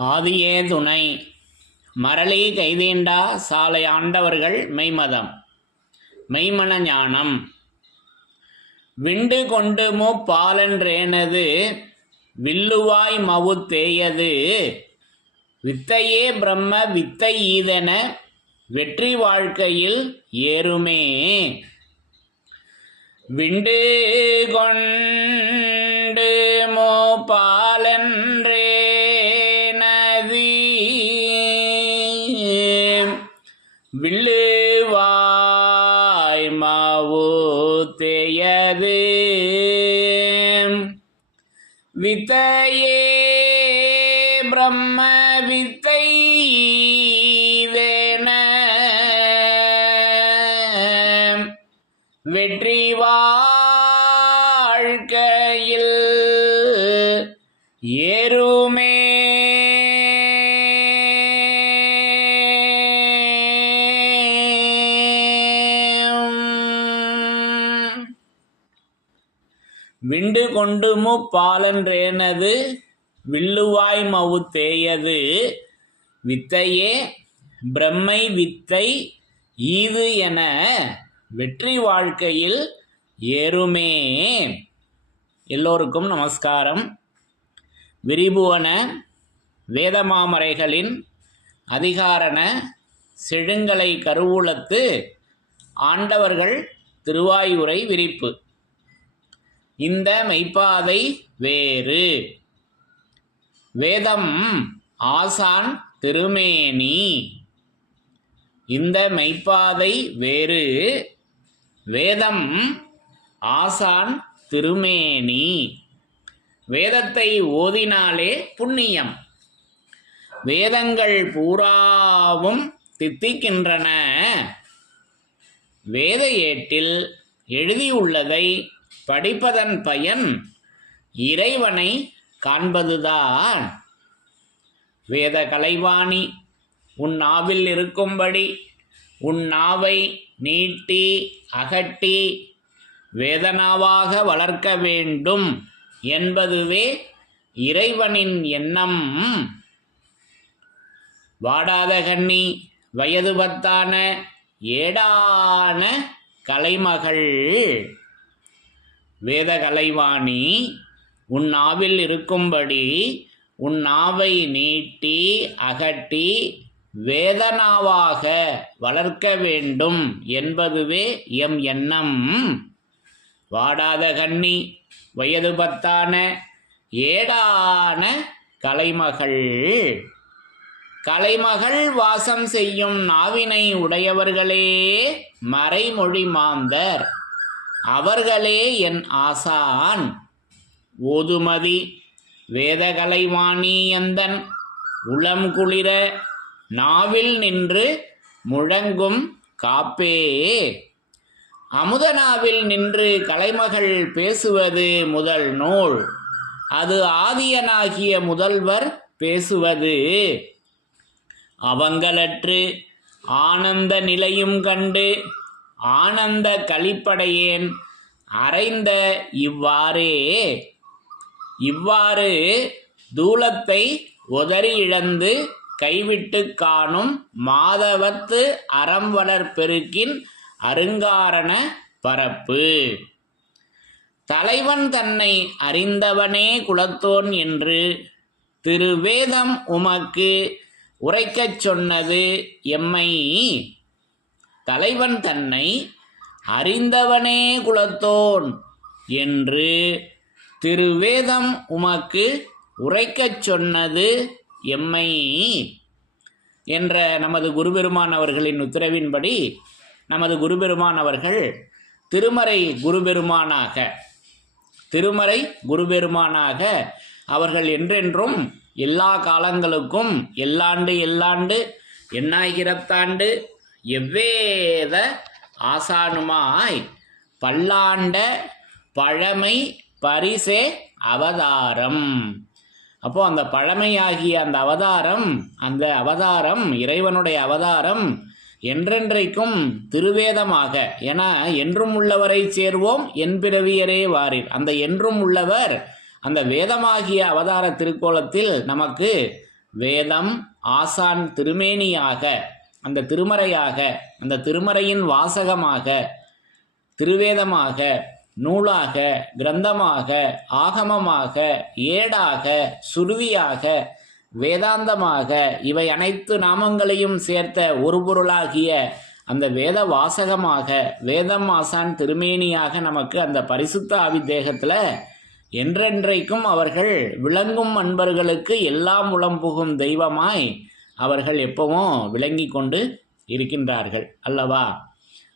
ஆதியே துணை. மரளி கைதீண்டா சாலை ஆண்டவர்கள் மெய்மதம். மெய்மன ஞானம். விண்டு கொண்டு பாலன்றேனது வில்லுவாய் மவு தேயது வித்தையே பிரம்ம வித்தை ஈதென வெற்றி வாழ்க்கையில் ஏறுமே. விண்டு கொண்டு பால வாழ்க்கையில் ஏறுமே. விண்டு கொண்டு முப்பாலன்றேனது வில்லுவாய் மவு தேயது வித்தையே பிரம்மை வித்தை ஈது என வெற்றி வாழ்க்கையில் ஏறுமே. எல்லோருக்கும் நமஸ்காரம். விரிபுவன வேதமாமரைகளின் அதிகாரண செழுங்கலை கருவூலத்து ஆண்டவர்கள் திருவாயுரை விரிப்பு. இந்த மெய்ப்பாதை வேறு. வேதம் ஆசான் திருமேனி. இந்த மெய்ப்பாதை வேறு. வேதம் ஆசான் திருமேனி. வேதத்தை ஓதினாலே புண்ணியம். வேதங்கள் பூராவும் தித்திக்கின்றன. வேத ஏட்டில் எழுதியுள்ளதை படிப்பதன் பயன் இறைவனை காண்பதுதான். வேத கலைவாணி உன் நாவில் இருக்கும்படி உன் நாவை நீட்டி அகட்டி வேதனாவாக வளர்க்க வேண்டும் என்பதுவே இறைவனின் எண்ணம். வாடாத கண்ணி வயது பத்தான ஏடான கலைமகள். வேத கலைவாணி உன் நாவில் இருக்கும்படி உன் நாவை நீட்டி அகட்டி வேதனாவாக வளர்க்க வேண்டும் என்பதுவே எம் எண்ணம். வாடாத கண்ணி வயது பத்தான ஏடான கலைமகள். கலைமகள் வாசம் செய்யும் நாவினை உடையவர்களே மறைமொழி மாந்தர். அவர்களே என் ஆசான். ஓதுமதி வேதகலைவாணி எந்தன் உளம் குளிர நாவில் நின்று முழங்கும் காப்பே. அமுதனாவில் நின்று கலைமகள் பேசுவது முதல் நூல். அது ஆதியனாகிய முதல்வர் பேசுவது. அவங்களற்று ஆனந்த நிலையும் கண்டு ஆனந்த கழிப்படையேன் அறைந்த இவ்வாறே. இவ்வாறு தூலத்தை உதறி இழந்து கைவிட்டு காணும் மாதவத்து அறம் வளர்பெருக்கின் அருங்காரண பரப்பு. தலைவன் தன்னை அறிந்தவனே குலத்தோன் என்று திருவேதம் உமக்கு உரைக்கச் சொன்னது எம்மை. தலைவன் தன்னை அறிந்தவனே குலத்தோன் என்று திருவேதம் உமக்கு உரைக்கச் சொன்னது எம்மை என்ற நமது குருபெருமான் அவர்களின் உத்தரவின்படி நமது குருபெருமான் அவர்கள் திருமறை குருபெருமானாக திருமறை குருபெருமானாக அவர்கள் என்றென்றும் எல்லா காலங்களுக்கும் எல்லாண்டு எல்லாண்டு எண்ணாயிரத்தாண்டு எவ்வேத ஆசானுமாய் பல்லாண்ட பழமை பரிசே அவதாரம். அப்போ அந்த பழமையாகிய அந்த அவதாரம் அந்த அவதாரம் இறைவனுடைய அவதாரம் என்றென்றைக்கும் திருவேதமாக. என என்றும் உள்ளவரை சேர்வோம் என் பிறவியரே வாரீர். அந்த என்றும் உள்ளவர் அந்த வேதமாகிய அவதார திருக்கோலத்தில் நமக்கு வேதம் ஆசான் திருமேனியாக அந்த திருமறையாக அந்த திருமறையின் வாசகமாக திருவேதமாக நூலாக கிரந்தமாக ஆகமமாக ஏடாக சுருதியாக வேதாந்தமாக இவை அனைத்து நாமங்களையும் சேர்த்த ஒரு பொருளாகிய அந்த வேத வாசகமாக வேதம் ஆசான் திருமேனியாக நமக்கு அந்த பரிசுத்த ஆவித்தேகத்தில் என்றென்றைக்கும் அவர்கள் விளங்கும் அன்பர்களுக்கு எல்லாம் உளம் புகும் தெய்வமாய் அவர்கள் எப்பவும் விளங்கி கொண்டு இருக்கின்றார்கள் அல்லவா?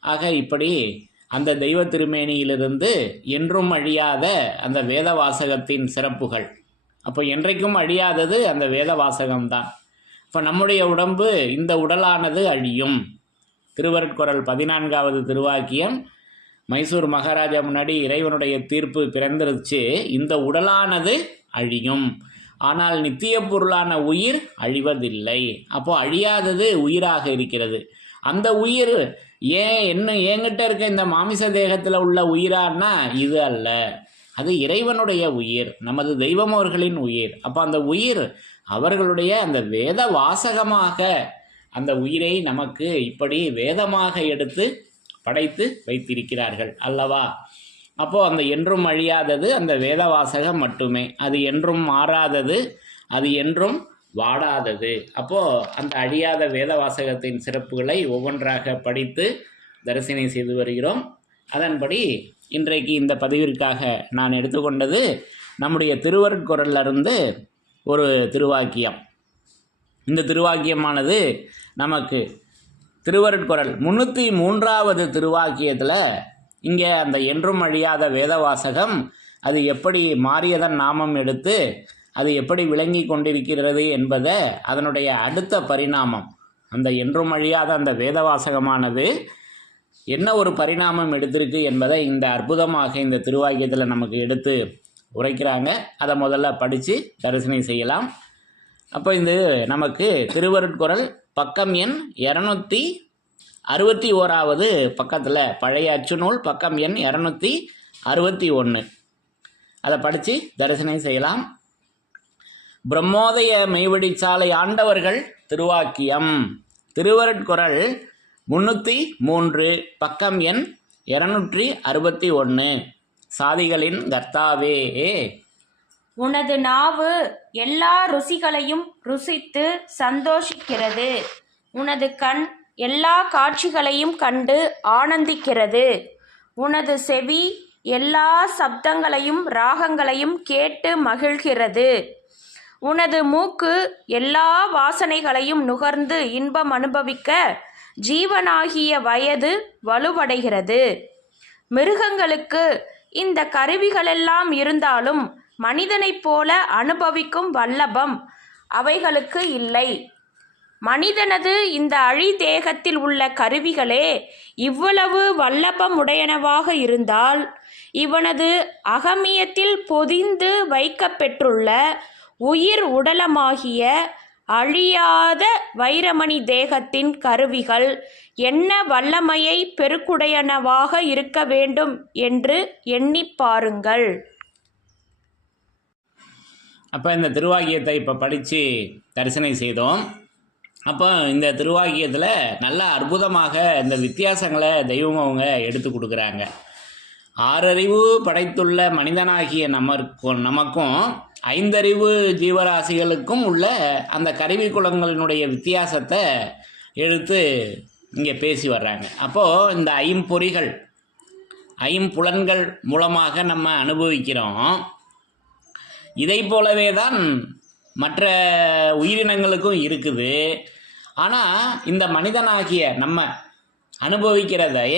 ஆக இப்படி அந்த தெய்வ திருமேனியிலிருந்து என்றும் அழியாத அந்த வேத வாசகத்தின் சிறப்புகள். அப்போ என்றைக்கும் அழியாதது அந்த வேத வாசகம்தான் இப்போ நம்முடைய உடம்பு இந்த உடலானது அழியும். திருவருட்குரல் பதினான்காவது திருவாக்கியம் மைசூர் மகாராஜா முன்னாடி இறைவனுடைய தீர்ப்பு பிறந்துருச்சு இந்த உடலானது அழியும். ஆனால் நித்திய பொருளான உயிர் அழிவதில்லை. அப்போ அழியாதது உயிராக இருக்கிறது. அந்த உயிர் ஏன் என்ன என்கிட்ட இருக்க இந்த மாமிச தேகத்தில் உள்ள உயிரான்னா இது அல்ல. அது இறைவனுடைய உயிர் நமது தெய்வம் அவர்களின் உயிர். அப்போ அந்த உயிர் அவர்களுடைய அந்த வேத வாசகமாக அந்த உயிரை நமக்கு இப்படி வேதமாக எடுத்து படைத்து வைத்திருக்கிறார்கள் அல்லவா? அப்போ அந்த என்றும் அழியாதது அந்த வேத வாசகம் மட்டுமே. அது என்றும் மாறாதது அது என்றும் வாடாதது. அப்போ அந்த அழியாத வேத வாசகத்தின் சிறப்புகளை ஒவ்வொன்றாக படித்து தரிசனை செய்து வருகிறோம். அதன்படி இன்றைக்கு இந்த பதிவிற்காக நான் எடுத்துக்கொண்டது நம்முடைய திருவருட்குரலிருந்து ஒரு திருவாக்கியம். இந்த திருவாக்கியமானது நமக்கு திருவருட்குறள் முன்னூற்றி மூன்றாவது திருவாக்கியத்தில் இங்கே அந்த என்றும் அழியாத வேத வாசகம் அது எப்படி மாறியதன் நாமம் எடுத்து அது எப்படி விளங்கி கொண்டிருக்கிறது என்பதை அதனுடைய அடுத்த பரிணாமம் அந்த என்றும் அழியாத அந்த வேத வாசகமானது என்ன ஒரு பரிணாமம் எடுத்திருக்கு என்பதை இந்த அற்புதமாக இந்த திருவாக்கியத்தில் நமக்கு எடுத்து உரைக்கிறாங்க. அதை முதல்ல படித்து தரிசனை செய்யலாம். அப்போ இது நமக்கு திருவருட்குறள் பக்கம் எண் இரநூத்தி அறுபத்தி ஓராவது பக்கத்தில் பழைய அச்சுநூல் பக்கம் எண் இரநூத்தி அறுபத்தி ஒன்று அதை படித்து தரிசனம் செய்யலாம். பிரம்மோதய மெய்வடி சாலை ஆண்டவர்கள் திருவாக்கியம். திருவருட்குறள் முன்னூற்றி மூன்று பக்கம் எண் இருநூற்றி அறுபத்தி ஒன்று சாதிகளின் கர்த்தாவே. உனது நாவு எல்லா ருசிகளையும் ருசித்து சந்தோஷிக்கிறது. உனது கண் எல்லா காட்சிகளையும் கண்டு ஆனந்திக்கிறது. உனது செவி எல்லா சப்தங்களையும் ராகங்களையும் கேட்டு மகிழ்கிறது. உனது மூக்கு எல்லா வாசனைகளையும் நுகர்ந்து இன்பம் அனுபவிக்க ஜீவனாகிய வயது வலுவடைகிறது. மிருகங்களுக்கு இந்த கருவிகளெல்லாம் இருந்தாலும் மனிதனைப் போல அனுபவிக்கும் வல்லபம் அவைகளுக்கு இல்லை. மனிதனது இந்த அழி தேகத்தில் உள்ள கருவிகளே இவ்வளவு வல்லபமுடையனவாக இருந்தால் இவனது அகமியத்தில் பொதிந்து வைக்கப்பெற்றுள்ள உயிர் உடலமாகிய அழியாத வைரமணி தேகத்தின் கருவிகள் என்ன வல்லமையை பெருக்குடையனவாக இருக்க வேண்டும் என்று எண்ணிப் பாருங்கள். அப்போ இந்த திருவாக்கியத்தை இப்போ படித்து தரிசனை செய்தோம். அப்போ இந்த திருவாக்கியத்தில் நல்ல அற்புதமாக இந்த வித்தியாசங்களை தெய்வம் அவங்க எடுத்து கொடுக்குறாங்க. ஆறறிவு படைத்துள்ள மனிதனாகிய நமக்கும் நமக்கும் ஐந்தறிவு ஜீவராசிகளுக்கும் உள்ள அந்த கருவி குலங்களினுடைய வித்தியாசத்தை எடுத்து இங்கே பேசி வர்றாங்க. அப்போது இந்த ஐம்பொறிகள் ஐம்புலன்கள் மூலமாக நம்ம அனுபவிக்கிறோம். இதை போலவே தான் மற்ற உயிரினங்களுக்கும் இருக்குது. ஆனால் இந்த மனிதனாகிய நம்ம அனுபவிக்கிறதை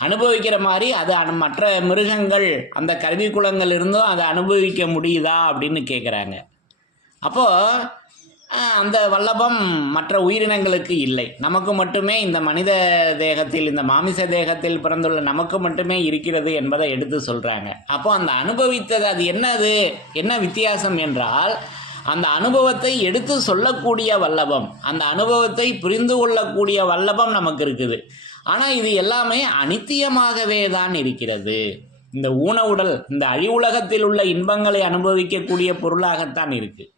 அனுபவிக்கிற மாதிரி அது அனு- மற்ற மிருகங்கள் அந்த கருவி குலங்கள் இருந்தும் அதை அனுபவிக்க முடியுதா அப்படின்னு கேட்குறாங்க அப்போது அந்த வல்லபம் மற்ற உயிரினங்களுக்கு இல்லை. நமக்கு மட்டுமே இந்த மனித தேகத்தில் இந்த மாமிச தேகத்தில் பிறந்துள்ள நமக்கு மட்டுமே இருக்கிறது என்பதை எடுத்து சொல்கிறாங்க அப்போ அந்த அனுபவித்தது அது என்னது? என்ன வித்தியாசம் என்றால் அந்த அனுபவத்தை எடுத்து சொல்லக்கூடிய வல்லபம் அந்த அனுபவத்தை புரிந்து கொள்ளக்கூடிய வல்லபம் நமக்கு இருக்குது. ஆனால் இது எல்லாமே அனித்தியமாகவே தான் இருக்கிறது. இந்த ஊன உடல் இந்த அழிவுலகத்தில் உள்ள இன்பங்களை அனுபவிக்கக்கூடிய பொருளாகத்தான் இருக்குது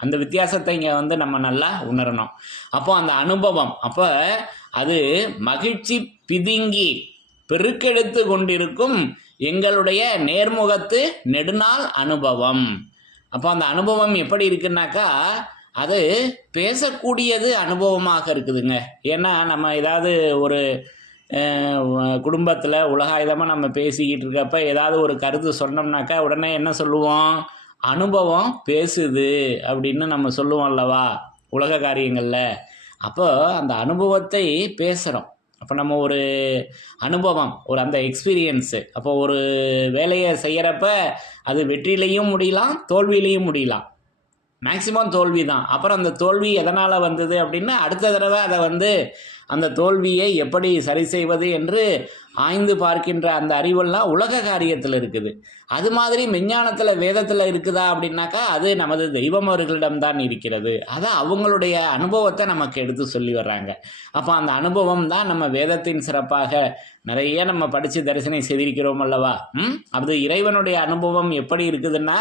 அந்த வித்தியாசத்தை இங்கே வந்து நம்ம நல்லா உணரணும். அப்போ அந்த அனுபவம் அப்போ அது மகிழ்ச்சி பிதுங்கி பெருக்கெடுத்து கொண்டிருக்கும் எங்களுடைய நேர்முகத்து நெடுநாள் அனுபவம். அப்போ அந்த அனுபவம் எப்படி இருக்குன்னாக்கா அது பேசக்கூடியது அனுபவமாக இருக்குதுங்க. ஏன்னா நம்ம ஏதாவது ஒரு குடும்பத்தில் உலகாயுதமாக நம்ம பேசிக்கிட்டு இருக்கப்ப ஏதாவது ஒரு கருத்து சொன்னோம்னாக்கா உடனே என்ன சொல்லுவோம்? அனுபவம் பேசுது அப்படின்னு நம்ம சொல்லுவோம் அல்லவா? உலக காரியங்களில். அப்போ அந்த அனுபவத்தை பேசுகிறோம் அப்போ நம்ம ஒரு அனுபவம் ஒரு அந்த எக்ஸ்பீரியன்ஸு அப்போ ஒரு வேலையை செய்கிறப்ப அது வெற்றிலையும் முடியலாம் தோல்வியிலையும் முடியலாம். மேக்சிமம் தோல்வி தான் அப்புறம் அந்த தோல்வி எதனால் வந்தது அப்படின்னா அடுத்த தடவை அதை வந்து அந்த தோல்வியை எப்படி சரி செய்வது என்று ஆய்ந்து பார்க்கின்ற அந்த அறிவெல்லாம் உலக காரியத்தில் இருக்குது. அது மாதிரி விஞ்ஞானத்தில் வேதத்தில் இருக்குதா அப்படின்னாக்கா அது நமது தெய்வம் அவர்களிடம்தான் இருக்கிறது. அதை அவங்களுடைய அனுபவத்தை நமக்கு எடுத்து சொல்லி வர்றாங்க. அப்போ அந்த அனுபவம் தான் நம்ம வேதத்தின் சிறப்பாக நிறைய நம்ம படித்து தரிசனம் செய்திருக்கிறோம் அல்லவா? ம்? அது இறைவனுடைய அனுபவம் எப்படி இருக்குதுன்னா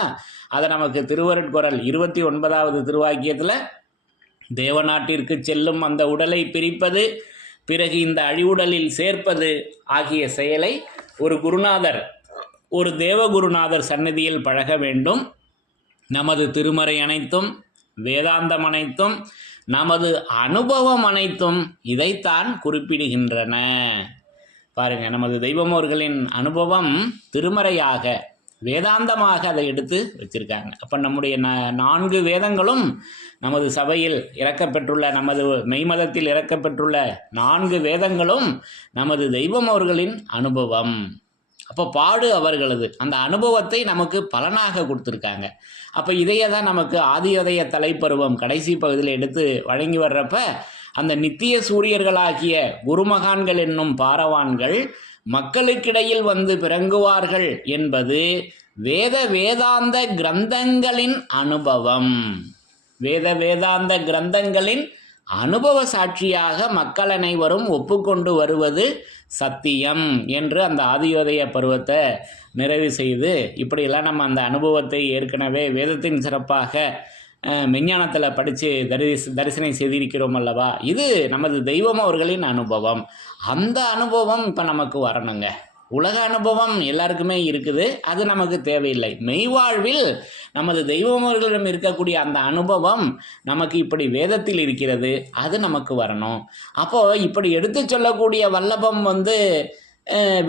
அதை நமக்கு திருவருட்குரல் இருபத்தி ஒன்பதாவது திருவாக்கியத்தில் தேவநாட்டிற்கு செல்லும் அந்த உடலை பிரிப்பது பிறகு இந்த அழிவுடலில் சேர்ப்பது ஆகிய செயலை ஒரு குருநாதர் ஒரு தேவகுருநாதர் சன்னதியில் பழக வேண்டும். நமது திருமறை அனைத்தும் வேதாந்தம் அனைத்தும் நமது அனுபவம் அனைத்தும் இதைத்தான் குறிப்பிடுகின்றன. பாருங்க நமது தெய்வமோர்களின் அனுபவம் திருமறையாக வேதாந்தமாக அதை எடுத்து வச்சிருக்காங்க. அப்போ நம்முடைய ந நான்கு வேதங்களும் நமது சபையில் இறக்கப்பெற்றுள்ள நமது மெய்மதத்தில் இறக்கப்பெற்றுள்ள நான்கு வேதங்களும் நமது தெய்வம் அவர்களின் அனுபவம். அப்போ பாடு அவர்களது அந்த அனுபவத்தை நமக்கு பலனாக கொடுத்துருக்காங்க. அப்போ இதையே தான் நமக்கு ஆதியோதய தலைப்பருவம் கடைசி பகுதியில் எடுத்து வழங்கி வர்றப்ப அந்த நித்திய சூரியர்களாகிய குருமகான்கள் என்னும் பாரவான்கள் மக்களுக்கிடையில் வந்து பிறங்குவார்கள் என்பது வேத வேதாந்த கிரந்தங்களின் அனுபவம். வேத வேதாந்த கிரந்தங்களின் அனுபவ சாட்சியாக மக்கள் அனைவரும் ஒப்புக்கொண்டு வருவது சத்தியம் என்று அந்த ஆதியோதய பருவத்தை நிறைவு செய்து இப்படியெல்லாம் நம்ம அந்த அனுபவத்தை ஏற்கனவே வேதத்தின் சிறப்பாக விஞ்ஞானத்தில் படித்து தரிசி தரிசனம் செய்திருக்கிறோம் அல்லவா? இது நமது தெய்வம் அவர்களின் அனுபவம். அந்த அனுபவம் இப்போ நமக்கு வரணுங்க. உலக அனுபவம் எல்லாருக்குமே இருக்குது. அது நமக்கு தேவையில்லை. மெய்வாழ்வில் நமது தெய்வமர்களிடம் இருக்கக்கூடிய அந்த அனுபவம் நமக்கு இப்படி வேதத்தில் இருக்கிறது. அது நமக்கு வரணும். அப்போது இப்படி எடுத்து சொல்லக்கூடிய வல்லபம் வந்து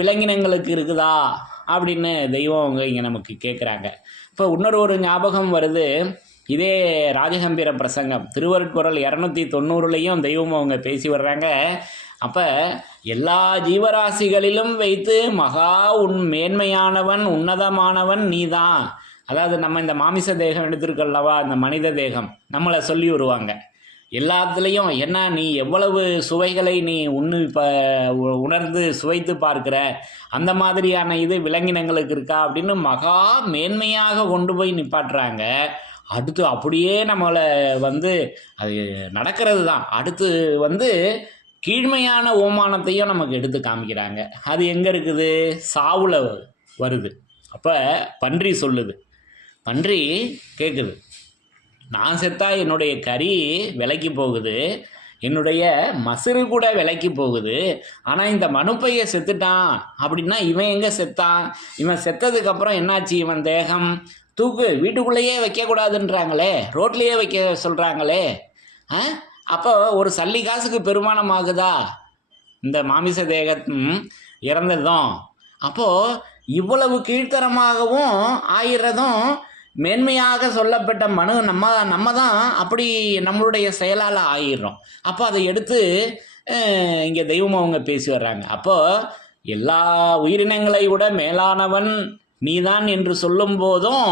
விலங்கினங்களுக்கு இருக்குதா? அப்படின்னு தெய்வம் அவங்க இங்கே நமக்கு கேட்குறாங்க இப்போ இன்னொரு ஒரு ஞாபகம் வருது. இதே ராஜகம்பீர பிரசங்கம். திருவருட்குறள் இரநூத்தி தொண்ணூறுலையும் தெய்வம் அவங்க பேசி வர்றாங்க. அப்போ எல்லா ஜீவராசிகளிலும் வைத்து மகா உன் மேன்மையானவன் உன்னதமானவன் நீதான். அதாவது நம்ம இந்த மாமிச தேகம் எடுத்திருக்கல்லவா இந்த மனித தேகம் நம்மளை சொல்லி வருவாங்க எல்லாத்துலேயும் என்ன நீ எவ்வளவு சுவைகளை நீ உண்ணு இப்போ உணர்ந்து சுவைத்து பார்க்குற அந்த மாதிரியான இது விலங்கினங்களுக்கு இருக்கா அப்படின்னு மகா மேன்மையாக கொண்டு போய் நிப்பாட்டுறாங்க. அடுத்து அப்படியே நம்மளை வந்து அது நடக்கிறது தான் அடுத்து வந்து கீழ்மையான ஓமானத்தையும் நமக்கு எடுத்து காமிக்கிறாங்க. அது எங்கே இருக்குது? சாவுல வருது. அப்போ பன்றி சொல்லுது. பன்றி கேட்குது நான் செத்தா என்னுடைய கறி விலைக்கு போகுது. என்னுடைய மசுறு கூட விலைக்கு போகுது. ஆனால் இந்த மனுப்பைய செத்துட்டான். அப்படின்னா இவன் எங்கே செத்தான்? இவன் செத்ததுக்கப்புறம் என்னாச்சு? இவன் தேகம்? தூக்கு வீட்டுக்குள்ளேயே வைக்கக்கூடாதுன்றாங்களே? ரோட்லேயே வைக்க சொல்கிறாங்களே ஆ? அப்போ ஒரு சல்லி காசுக்கு பெருமானம் ஆகுதா இந்த மாமிச தேகம் இறந்ததும். அப்போது இவ்வளவு கீழ்த்தரமாகவும் ஆயிடுறதும் மேன்மையாக சொல்லப்பட்ட மனு நம்ம நம்ம தான் அப்படி நம்மளுடைய செயலால் ஆயிடுறோம். அப்போ அதை எடுத்து இங்கே தெய்வம் அவங்க பேசி வர்றாங்க. அப்போது எல்லா உயிரினங்களை விட மேலானவன் நீதான் என்று சொல்லும் போதும்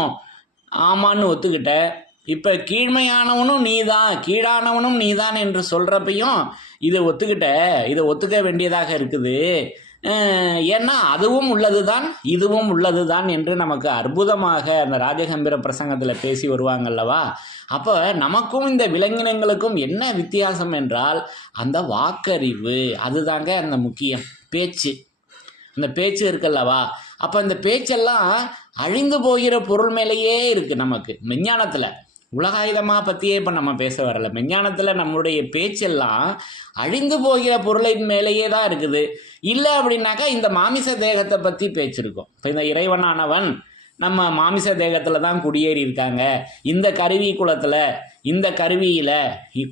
ஆமான்னு ஒத்துக்கிட்ட. இப்போ கீழ்மையானவனும் நீதான் கீழானவனும் நீதான் என்று சொல்கிறப்பையும் இதை ஒத்துக்கிட்ட. இதை ஒத்துக்க வேண்டியதாக இருக்குது. ஏன்னா அதுவும் உள்ளதுதான் இதுவும் உள்ளது தான் என்று நமக்கு அற்புதமாக அந்த ராஜகம்பீர பிரசங்கத்தில் பேசி வருவாங்கல்லவா அப்போ நமக்கும் இந்த விலங்கினங்களுக்கும் என்ன வித்தியாசம் என்றால் அந்த வாக்கறிவு அதுதாங்க அந்த முக்கியம். பேச்சு. அந்த பேச்சு இருக்குல்லவா? அப்போ இந்த பேச்செல்லாம் அழிந்து போகிற பொருள் மேலேயே இருக்குது நமக்கு. விஞ்ஞானத்தில் உலகாயுதமாக பற்றியே இப்போ நம்ம பேச வரல. மெஞ்ஞானத்தில் நம்மளுடைய பேச்செல்லாம் அழிந்து போகிற பொருளின் மேலேயே தான் இருக்குது. இல்லை அப்படின்னாக்கா இந்த மாமிச தேகத்தை பற்றி பேச்சிருக்கோம். இப்போ இந்த இறைவனானவன் நம்ம மாமிச தேகத்தில் தான் குடியேறி இருக்காங்க. இந்த கருவி குளத்தில் இந்த கருவியில்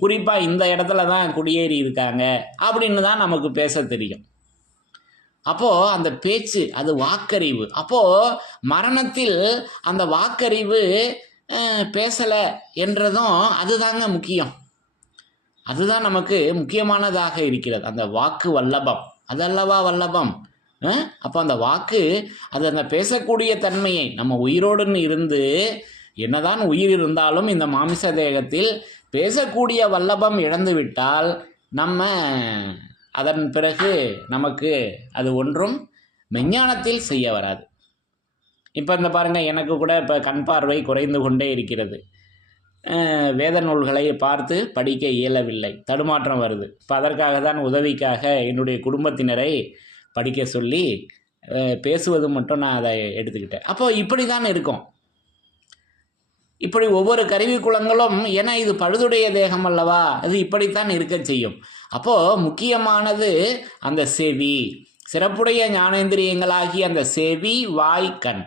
குறிப்பாக இந்த இடத்துல தான் குடியேறி இருக்காங்க அப்படின்னு தான் நமக்கு பேச தெரியும். அப்போது அந்த பேச்சு அது வாக்கறிவு. அப்போது மரணத்தில் அந்த வாக்கறிவு பேசலை என்றதும் அதுதாங்க முக்கியம். அதுதான் நமக்கு முக்கியமானதாக இருக்கிறது. அந்த வாக்கு வல்லபம். அதல்லவா வல்லபம்? அப்போ அந்த வாக்கு அது அந்த பேசக்கூடிய தன்மையை நம்ம உயிரோடுன்னு இருந்து என்னதான் உயிர் இருந்தாலும் இந்த மாமிச தேகத்தில் பேசக்கூடிய வல்லபம் இழந்துவிட்டால் நம்ம அதன் பிறகு நமக்கு அது ஒன்றும் மெஞ்ஞானத்தில் செய்ய வராது. இப்போ இந்த பாருங்கள் எனக்கு கூட இப்போ கண் பார்வை குறைந்து கொண்டே இருக்கிறது. வேத நூல்களை பார்த்து படிக்க இயலவில்லை. தடுமாற்றம் வருது. இப்போ அதற்காக தான் உதவிக்காக என்னுடைய குடும்பத்தினரை படிக்க சொல்லி பேசுவது மட்டும் நான் அதை எடுத்துக்கிட்டேன். அப்போ இப்படி தான் இருக்கும். இப்படி ஒவ்வொரு கருவிக்குளங்களும் ஏன்னா இது பழுதுடைய தேகம் அல்லவா? அது இப்படித்தான் இருக்க செய்யும். அப்போது முக்கியமானது அந்த செவி. சிறப்புடைய ஞானேந்திரியங்களாகி அந்த செவி வாய் கண்.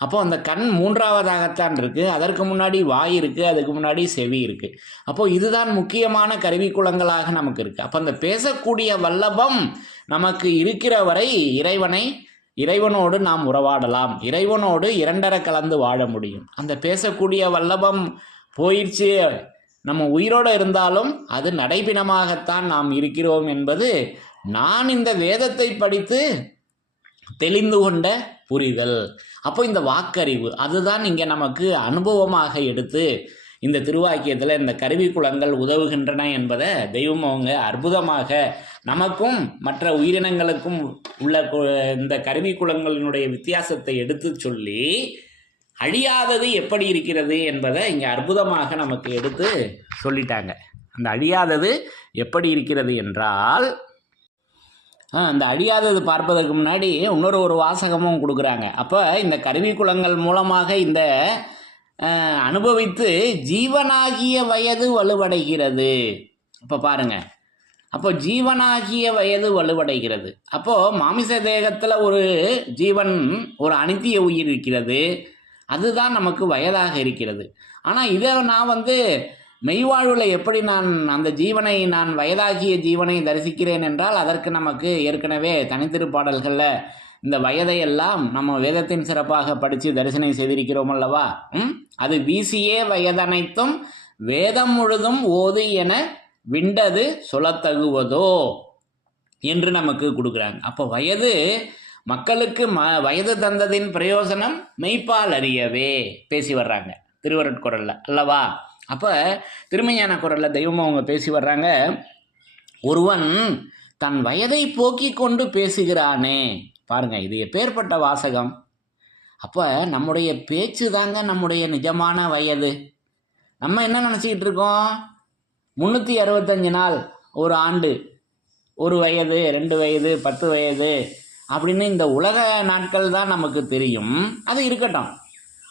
அப்போ அந்த கண் மூன்றாவதாகத்தான் இருக்குது அதற்கு முன்னாடி வாய் இருக்குது அதுக்கு முன்னாடி செவி இருக்குது அப்போது இதுதான் முக்கியமான கருவிக்குளங்களாக நமக்கு இருக்குது அப்போ அந்த பேசக்கூடிய வல்லபம் நமக்கு இருக்கிற வரை இறைவனை இறைவனோடு நாம் உறவாடலாம். இறைவனோடு இரண்டரை கலந்து வாழ முடியும். அந்த பேசக்கூடிய வல்லபம் போயிடுச்சு நம்ம உயிரோடு இருந்தாலும் அது நடைபிணமாகத்தான் நாம் இருக்கிறோம் என்பது நான் இந்த வேதத்தை படித்து தெளிந்து கொண்ட புரிதல். அப்போ இந்த வாக்கறிவு அதுதான் இங்கே நமக்கு அனுபவமாக எடுத்து இந்த திருவாக்கியத்தில் இந்த கருவி குளங்கள் உதவுகின்றன என்பதை தெய்வம் அவங்க அற்புதமாக நமக்கும் மற்ற உயிரினங்களுக்கும் உள்ள இந்த இந்த கருவிக்குளங்களினுடைய வித்தியாசத்தை எடுத்து சொல்லி அழியாதது எப்படி இருக்கிறது என்பதை இங்கே அற்புதமாக நமக்கு எடுத்து சொல்லிட்டாங்க. அந்த அழியாதது எப்படி இருக்கிறது என்றால் அந்த அழியாதது பார்ப்பதற்கு முன்னாடி இன்னொரு ஒரு வாசகமும் கொடுக்குறாங்க. அப்போ இந்த கருவிக்குளங்கள் மூலமாக இந்த அனுபவித்து ஜீவனாகிய வயது வலுவடைகிறது. அப்போ பாருங்கள் அப்போ ஜீவனாகிய வயது வலுவடைகிறது. அப்போது மாமிச தேகத்தில் ஒரு ஜீவன் ஒரு அனித்திய உயிர் இருக்கிறது. அதுதான் நமக்கு வயதாக இருக்கிறது. ஆனால் இதை நான் வந்து மெய்வாழ்வில் எப்படி நான் அந்த ஜீவனை நான் வயதாகிய ஜீவனை தரிசிக்கிறேன் என்றால் அதற்கு நமக்கு ஏற்கனவே தனித்திருப்பாடல்களில் இந்த வயதையெல்லாம் நம்ம வேதத்தின் சிறப்பாக படித்து தரிசனம் செய்திருக்கிறோம் அல்லவா? ம்? அது வீசியே வயதனைத்தும் வேதம் முழுதும் ஓது என விண்டது சொல்லத்தகுவதோ என்று நமக்கு கொடுக்குறாங்க. அப்போ வயது மக்களுக்கு ம வயது தந்ததின் பிரயோசனம் மெய்ப்பால் அறியவே பேசி வர்றாங்க. திருவருட்குரல்ல அல்லவா? அப்போ திருமஞான குரலில் தெய்வம் அவங்க பேசி வர்றாங்க. ஒருவன் தன் வயதை போக்கி கொண்டு பேசுகிறானே. பாருங்க இது எப்பேற்பட்ட வாசகம். அப்போ நம்முடைய பேச்சு தாங்க நம்முடைய நிஜமான வயது. நம்ம என்ன நினச்சிக்கிட்டு இருக்கோம்? முந்நூற்றி அறுபத்தஞ்சு நாள் ஒரு ஆண்டு. ஒரு வயது ரெண்டு வயது பத்து வயது. அப்படின்னு இந்த உலக நாட்கள் தான் நமக்கு தெரியும். அது இருக்கட்டும்.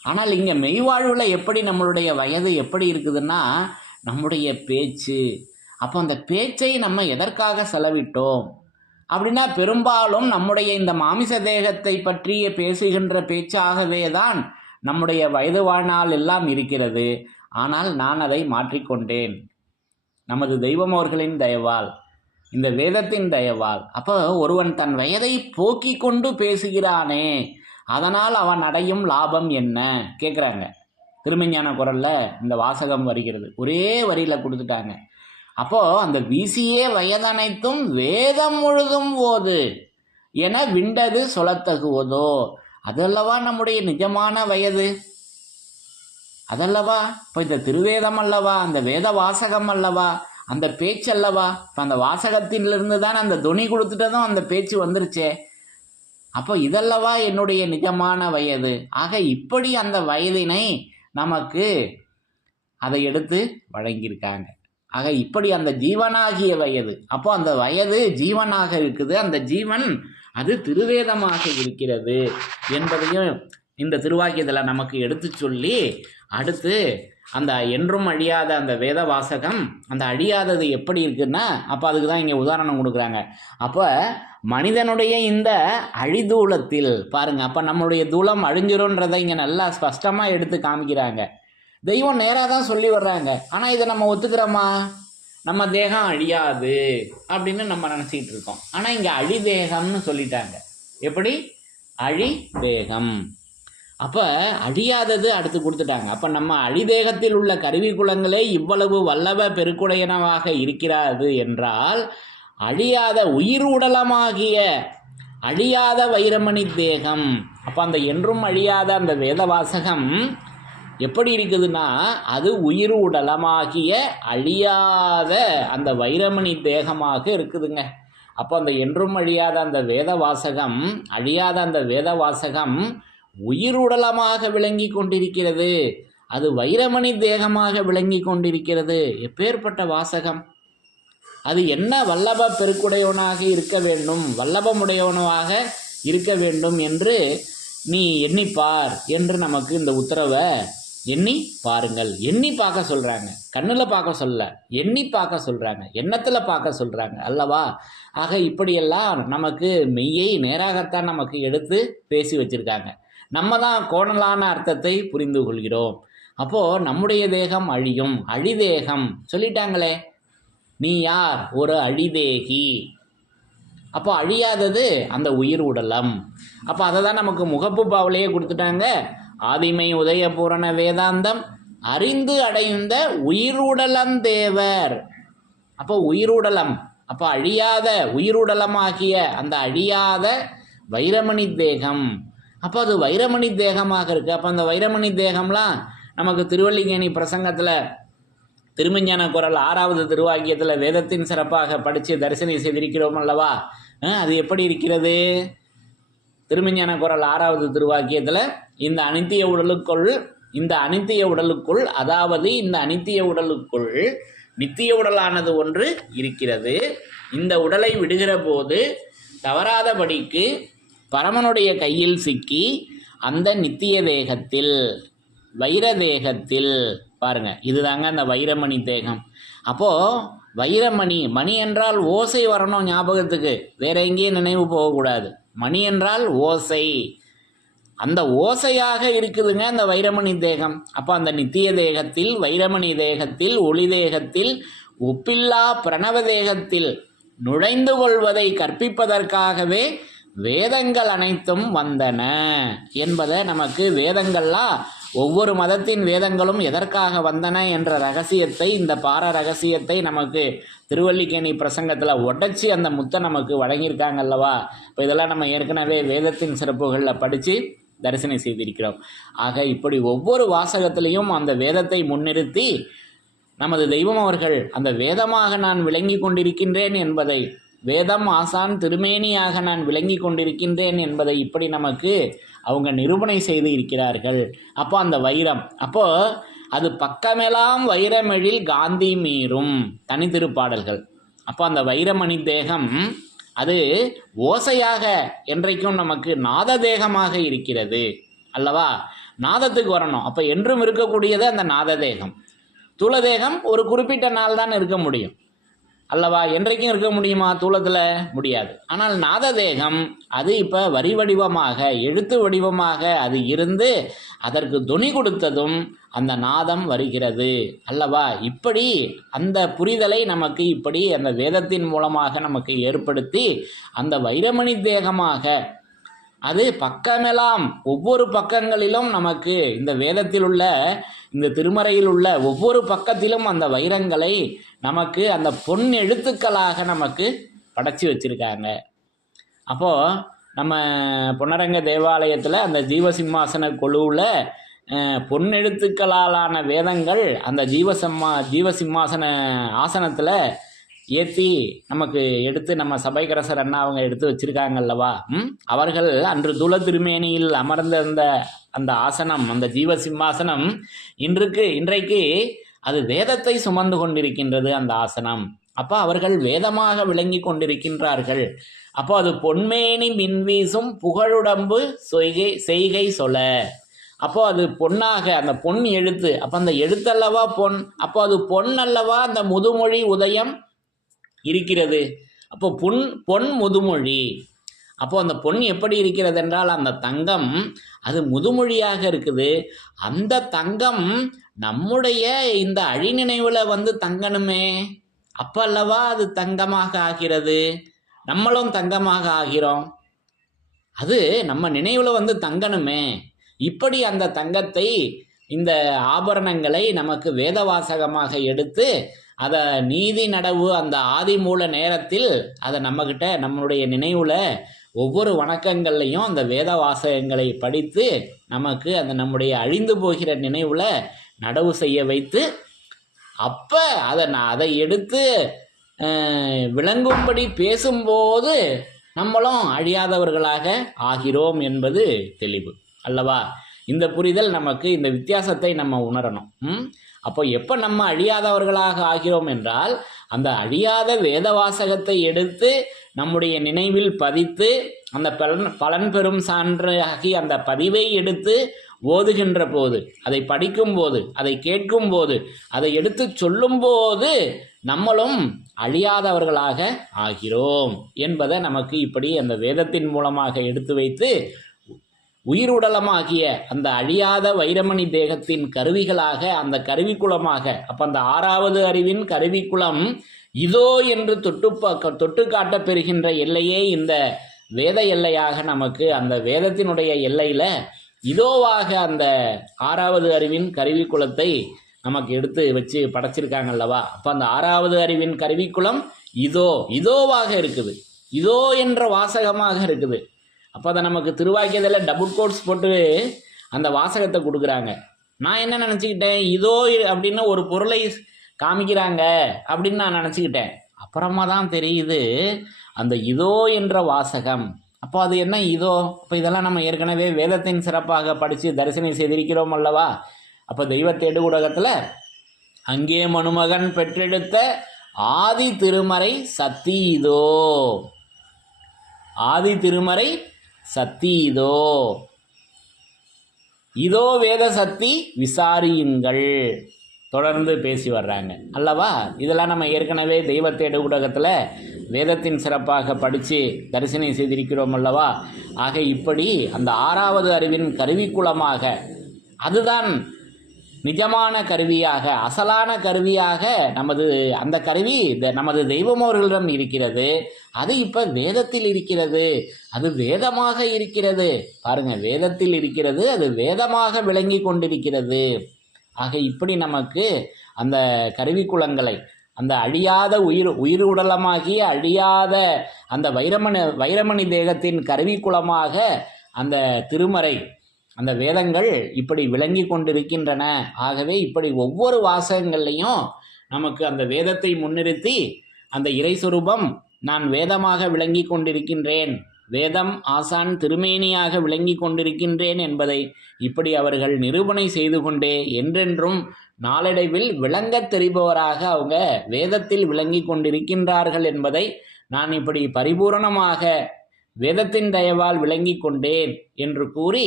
ஆனால் இங்கே மெய்வாழ்வில் எப்படி நம்மளுடைய வயது எப்படி இருக்குதுன்னா நம்முடைய பேச்சு. அப்போ அந்த பேச்சை நம்ம எதற்காக செலவிட்டோம்? அப்படின்னா பெரும்பாலும் நம்முடைய இந்த மாமிச தேகத்தை பற்றிய பேசுகின்ற பேச்சாகவே தான் நம்முடைய வயது வாழ்நாள் எல்லாம் இருக்கிறது. ஆனால் நான் அதை மாற்றிக்கொண்டேன். நமது தெய்வம் அவர்களின் தயவால். இந்த வேதத்தின் தயவால். அப்போ ஒருவன் தன் வயதை போக்கி கொண்டு பேசுகிறானே அதனால் அவன் அடையும் லாபம் என்ன? கேட்குறாங்க. திருமஞான குரல்ல இந்த வாசகம் வருகிறது. ஒரே வரியில் கொடுத்துட்டாங்க. அப்போது அந்த வீசியே வயதனைத்தும் வேதம் முழுதும் ஓது என விண்டது சொல்லத்தகுவதோ அதல்லவா நம்முடைய நிஜமான வயது? அதல்லவா? இப்போ இந்த திருவேதம் அல்லவா? அந்த வேத வாசகம் அல்லவா? அந்த பேச்சு அல்லவா இப்போ அந்த வாசகத்திலிருந்து தான் அந்த துணி கொடுத்துட்டதும் அந்த பேச்சு வந்துருச்சே. அப்போ இதல்லவா என்னுடைய நிஜமான வயது? ஆக இப்படி அந்த வயதினை நமக்கு அதை எடுத்து வழங்கியிருக்காங்க. ஆக இப்படி அந்த ஜீவனாகிய வயது. அப்போ அந்த வயது ஜீவனாக இருக்குது. அந்த ஜீவன் அது திருவேதமாக இருக்கிறது என்பதையும் இந்த திருவாக்கியத்தில் நமக்கு எடுத்து சொல்லி அடுத்து அந்த என்றும் அழியாத அந்த வேத வாசகம் அந்த அழியாதது எப்படி இருக்குன்னா அப்போ அதுக்கு தான் இங்கே உதாரணம் கொடுக்குறாங்க. அப்போ மனிதனுடைய இந்த அழிதூலத்தில் பாருங்க அப்போ நம்மளுடைய தூளம் அழிஞ்சிரும்ன்றதை இங்கே நல்லா ஸ்பஷ்டமாக எடுத்து காமிக்கிறாங்க. தெய்வம் நேராக தான் சொல்லி வர்றாங்க. ஆனால் இதை நம்ம ஒத்துக்கிறோமா? நம்ம தேகம் அழியாது அப்படின்னு நம்ம நினச்சிக்கிட்டு இருக்கோம். ஆனால் இங்கே அழிதேகம்னு சொல்லிட்டாங்க. எப்படி? அழிவேகம் அப்போ அழியாதது அடுத்து கொடுத்துட்டாங்க. அப்போ நம்ம அழிதேகத்தில் உள்ள கருவி குலங்களே இவ்வளவு வல்லவ பெருக்குடையனவாக இருக்கிறது என்றால் அழியாத உயிர் உடலமாகிய அழியாத வைரமணி தேகம் அப்போ அந்த என்றும் அழியாத அந்த வேத வாசகம் எப்படி இருக்குதுன்னா அது உயிர் உடலமாகிய அழியாத அந்த வைரமணி தேகமாக இருக்குதுங்க. அப்போ அந்த என்றும் அழியாத அந்த வேத வாசகம் அழியாத அந்த வேத வாசகம் உயிருடலமாக விளங்கி கொண்டிருக்கிறது. அது வைரமணி தேகமாக விளங்கி கொண்டிருக்கிறது. எப்பேற்பட்ட வாசகம்? அது என்ன வல்லப பெருக்குடையவனாக இருக்க வேண்டும்? வல்லபமுடையவனாக இருக்க வேண்டும் என்று நீ எண்ணிப்பார் என்று நமக்கு இந்த உத்தரவை எண்ணி பாருங்கள். எண்ணி பார்க்க சொல்கிறாங்க கண்ணில் பார்க்க சொல்ல. எண்ணி பார்க்க சொல்கிறாங்க எண்ணத்தில் பார்க்க சொல்கிறாங்க அல்லவா? ஆக இப்படியெல்லாம் நமக்கு மெய்யை நேராகத்தான் நமக்கு எடுத்து பேசி வச்சிருக்காங்க. நம்ம தான் கோணலான அர்த்தத்தை புரிந்து கொள்கிறோம். அப்போது நம்முடைய தேகம் அழியும். அழிதேகம். சொல்லிட்டாங்களே. நீ யார்? ஒரு அழிதேகி. அப்போ அழியாதது அந்த உயிர் உடலம். அப்போ அதை தான் நமக்கு முகப்பு பாவலையே கொடுத்துட்டாங்க. ஆதிமை உதயபூரண வேதாந்தம். அறிந்து அடைந்த உயிருடலந்தேவர் அப்போ உயிருடலம் அப்போ அழியாத உயிருடலமாகிய அந்த அழியாத வைரமணி தேகம். அப்போ அது வைரமணி தேகமாக இருக்குது அப்போ அந்த வைரமணி தேகம்லாம் நமக்கு திருவள்ளிக்கேணி பிரசங்கத்தில் திருமஞான குரல் ஆறாவது திருவாக்கியத்தில் வேதத்தின் சிறப்பாக படித்து தரிசனை செய்திருக்கிறோம் அல்லவா? அது எப்படி இருக்கிறது? திருமஞான குரல் ஆறாவது திருவாக்கியத்தில் இந்த அனித்திய உடலுக்குள் இந்த அனித்திய உடலுக்குள் அதாவது இந்த அனித்திய உடலுக்குள் நித்திய உடலானது ஒன்று இருக்கிறது. இந்த உடலை விடுகிற போது தவறாதபடிக்கு பரமனுடைய கையில் சிக்கி அந்த நித்திய தேகத்தில் வைர தேகத்தில் பாருங்க இதுதாங்க அந்த வைரமணி தேகம். அப்போ வைரமணி மணி என்றால் ஓசை வரணும் ஞாபகத்துக்கு. வேற எங்கேயும் நினைவு போகக்கூடாது. மணி என்றால் ஓசை. அந்த ஓசையாக இருக்குதுங்க அந்த வைரமணி தேகம். அப்போ அந்த நித்திய தேகத்தில் வைரமணி தேகத்தில் ஒளி தேகத்தில் ஒப்பில்லா பிரணவ தேகத்தில் நுழைந்து கொள்வதை கற்பிப்பதற்காகவே வேதங்கள் அனைத்தும் வந்தன என்பதை நமக்கு வேதங்கள்லாம் ஒவ்வொரு மதத்தின் வேதங்களும் எதற்காக வந்தன என்ற ரகசியத்தை இந்த பார ரகசியத்தை நமக்கு திருவல்லிக்கேணி பிரசங்கத்தில் உடச்சி அந்த முத்தை நமக்கு வழங்கியிருக்காங்க அல்லவா? இப்போ இதெல்லாம் நம்ம ஏற்கனவே வேதத்தின் சிறப்புகளில் படித்து தரிசனை செய்திருக்கிறோம். ஆக இப்படி ஒவ்வொரு வாசகத்திலையும் அந்த வேதத்தை முன்னிறுத்தி நமது தெய்வம் அவர்கள் அந்த வேதமாக நான் விளங்கி கொண்டிருக்கின்றேன் என்பதை வேதம் ஆசான் திருமேனியாக நான் விளங்கி கொண்டிருக்கின்றேன் என்பதை இப்படி நமக்கு அவங்க நிரூபணை செய்து இருக்கிறார்கள். அப்போ அந்த வைரம் அப்போ அது பக்கமெல்லாம் வைரமெழில் காந்தி மீறும் தனித்திருப்பாடல்கள் அப்போ அந்த வைரமணி தேகம் அது ஓசையாக என்றைக்கும் நமக்கு நாத தேகமாக இருக்கிறது. அல்லவா? நாதத்துக்கு வரணும். அப்போ என்றும் இருக்கக்கூடியது அந்த நாத தேகம். தூல தேகம் ஒரு குறிப்பிட்ட நாள் தான் இருக்க முடியும். அல்லவா? என்றைக்கும் இருக்க முடியுமா? தூளத்தில்? முடியாது. ஆனால் நாத தேகம் அது இப்போ வரி வடிவமாக எழுத்து வடிவமாக அது இருந்து அதற்கு துணி கொடுத்ததும் அந்த நாதம் வருகிறது. அல்லவா? இப்படி அந்த புரிதலை நமக்கு இப்படி அந்த வேதத்தின் மூலமாக நமக்கு ஏற்படுத்தி அந்த வைரமணி தேகமாக அது பக்கமெல்லாம் ஒவ்வொரு பக்கங்களிலும் நமக்கு இந்த வேதத்தில் உள்ள இந்த திருமறையில் உள்ள ஒவ்வொரு பக்கத்திலும் அந்த வைரங்களை நமக்கு அந்த பொன் எழுத்துக்களாக நமக்கு படைச்சி வச்சிருக்காங்க. அப்போது நம்ம பொன்னரங்க தேவாலயத்தில் அந்த ஜீவசிம்மாசன குழுவில் பொன்னெழுத்துக்களாலான வேதங்கள் அந்த ஜீவசம்மா ஜீவசிம்மாசன ஆசனத்தில் ஏற்றி நமக்கு எடுத்து நம்ம சபைக்கரசர் அண்ணா அவங்க எடுத்து வச்சிருக்காங்க அல்லவா அவர்கள் அன்று துல திருமேனியில் அமர்ந்திருந்த அந்த ஆசனம் அந்த ஜீவ சிம்மாசனம் இன்றுக்கு இன்றைக்கு அது வேதத்தை சுமந்து கொண்டிருக்கின்றது அந்த ஆசனம். அப்போ அவர்கள் வேதமாக விளங்கி கொண்டிருக்கின்றார்கள். அப்போ அது பொன்மேனி மின்வீசும் புகழுடம்பு செய்கை செய்கை சொல. அப்போ அது பொன்னாக அந்த பொன் எழுத்து அப்போ அந்த எழுத்தல்லவா பொன் அப்போ அது பொன் அல்லவா? அந்த முதுமொழி உதயம் இருக்கிறது. அப்போ பொன் பொன் முதுமொழி. அப்போ அந்த பொன் எப்படி இருக்கிறது என்றால் அந்த தங்கம் அது முதுமொழியாக இருக்குது. அந்த தங்கம் நம்முடைய இந்த அழிநினைவில் வந்து தங்கணுமே. அப்போ அல்லவா அது தங்கமாக ஆகிறது? நம்மளும் தங்கமாக ஆகிறோம். அது நம்ம நினைவில் வந்து தங்கணுமே. இப்படி அந்த தங்கத்தை இந்த ஆபரணங்களை நமக்கு வேதவாசகமாக எடுத்து அதை நீதி நடவு அந்த ஆதிமூல நேரத்தில் அதை நம்மக்கிட்ட நம்மளுடைய நினைவில் ஒவ்வொரு வணக்கங்கள்லையும் அந்த வேத வாசகங்களை படித்து நமக்கு அந்த நம்முடைய அழிந்து போகிற நினைவில் நடவு செய்ய வைத்து அப்போ அதை நான் அதை எடுத்து விளங்கும்படி பேசும்போது நம்மளும் அழியாதவர்களாக ஆகிறோம் என்பது தெளிவு. அல்லவா? இந்த புரிதல் நமக்கு இந்த வித்தியாசத்தை நம்ம உணரணும். ம்? அப்போ எப்போ நம்ம அழியாதவர்களாக ஆகிறோம் என்றால் அந்த அழியாத வேத வாசகத்தை எடுத்து நம்முடைய நினைவில் பதித்து அந்த பலன் பலன் பெறும் சான்றாகி அந்த பதிவை எடுத்து ஓதுகின்ற போது அதை படிக்கும் போது அதை கேட்கும் போது அதை எடுத்து சொல்லும்போது நம்மளும் அழியாதவர்களாக ஆகிறோம் என்பதை நமக்கு இப்படி அந்த வேதத்தின் மூலமாக எடுத்து வைத்து உயிருடலமாகிய அந்த அழியாத வைரமணி தேகத்தின் கருவிகளாக அந்த கருவிக்குளமாக அப்ப அந்த ஆறாவது அறிவின் கருவிக்குளம் இதோ என்று தொட்டு தொட்டு காட்ட பெறுகின்ற எல்லையே இந்த வேத எல்லையாக நமக்கு அந்த வேதத்தினுடைய எல்லையில இதோவாக அந்த ஆறாவது அறிவின் கருவிக்குளத்தை நமக்கு எடுத்து வச்சு படைச்சிருக்காங்க அல்லவா? அப்ப அந்த ஆறாவது அறிவின் கருவிக்குளம் இதோ இதோவாக இருக்குது. இதோ என்ற வாசகமாக இருக்குது. அப்போ அதை நமக்கு திருவாக்கியத்தில் டபுள் கோட்ஸ் போட்டு அந்த வாசகத்தை கொடுக்குறாங்க. நான் என்ன நினச்சிக்கிட்டேன்? இதோ அப்படின்னு ஒரு பொருளை காமிக்கிறாங்க அப்படின்னு நான் நினச்சிக்கிட்டேன். அப்புறமா தான் தெரியுது அந்த இதோ என்ற வாசகம். அப்போ அது என்ன இதோ? அப்போ இதெல்லாம் நம்ம ஏற்கனவே வேதத்தின் சிறப்பாக படித்து தரிசனம் செய்திருக்கிறோம் அல்லவா? அப்போ தெய்வ தேடுகுடகத்தில் அங்கே மனுமகன் பெற்றெடுத்த ஆதி திருமறை சத்தி இதோ. ஆதி திருமறை சத்தி இதோ. இதோ வேத சக்தி விசாரியுங்கள். தொடர்ந்து பேசி வர்றாங்க. அல்லவா? இதெல்லாம் நம்ம ஏற்கனவே தெய்வத்தேடு ஊடகத்தில் வேதத்தின் சிறப்பாக படித்து தரிசனம் செய்திருக்கிறோம் அல்லவா? ஆக இப்படி அந்த ஆறாவது அறிவின் கருவிக்குளமாக அதுதான் நிஜமான கருவியாக அசலான கருவியாக நமது அந்த கருவி த- நமது தெய்வமோர்களிடம் இருக்கிறது. அது இப்போ வேதத்தில் இருக்கிறது. அது வேதமாக இருக்கிறது. பாருங்க வேதத்தில் இருக்கிறது அது வேதமாக விளங்கி கொண்டிருக்கிறது. ஆக இப்படி நமக்கு அந்த கருவிக்குளங்களை அந்த அழியாத உயிர் உயிர் உடலமாகிய அழியாத அந்த வைரமணி வைரமணி தேகத்தின் கருவிக்குளமாக அந்த திருமறை அந்த வேதங்கள் இப்படி விளங்கி கொண்டிருக்கின்றன. ஆகவே இப்படி ஒவ்வொரு வாசகங்கள்லையும் நமக்கு அந்த வேதத்தை முன்னிறுத்தி அந்த இறைஸ்வரூபம் நான் வேதமாக விளங்கி கொண்டிருக்கின்றேன். வேதம் ஆசான் திருமேனியாக விளங்கி கொண்டிருக்கின்றேன் என்பதை இப்படி அவர்கள் நிரூபணை செய்து கொண்டே என்றென்றும் நாளடைவில் விளங்கத் தெரிபவராக அவங்க வேதத்தில் விளங்கி கொண்டிருக்கின்றார்கள் என்பதை நான் இப்படி பரிபூரணமாக வேதத்தின் தயவால் விளங்கி கொண்டேன் என்று கூறி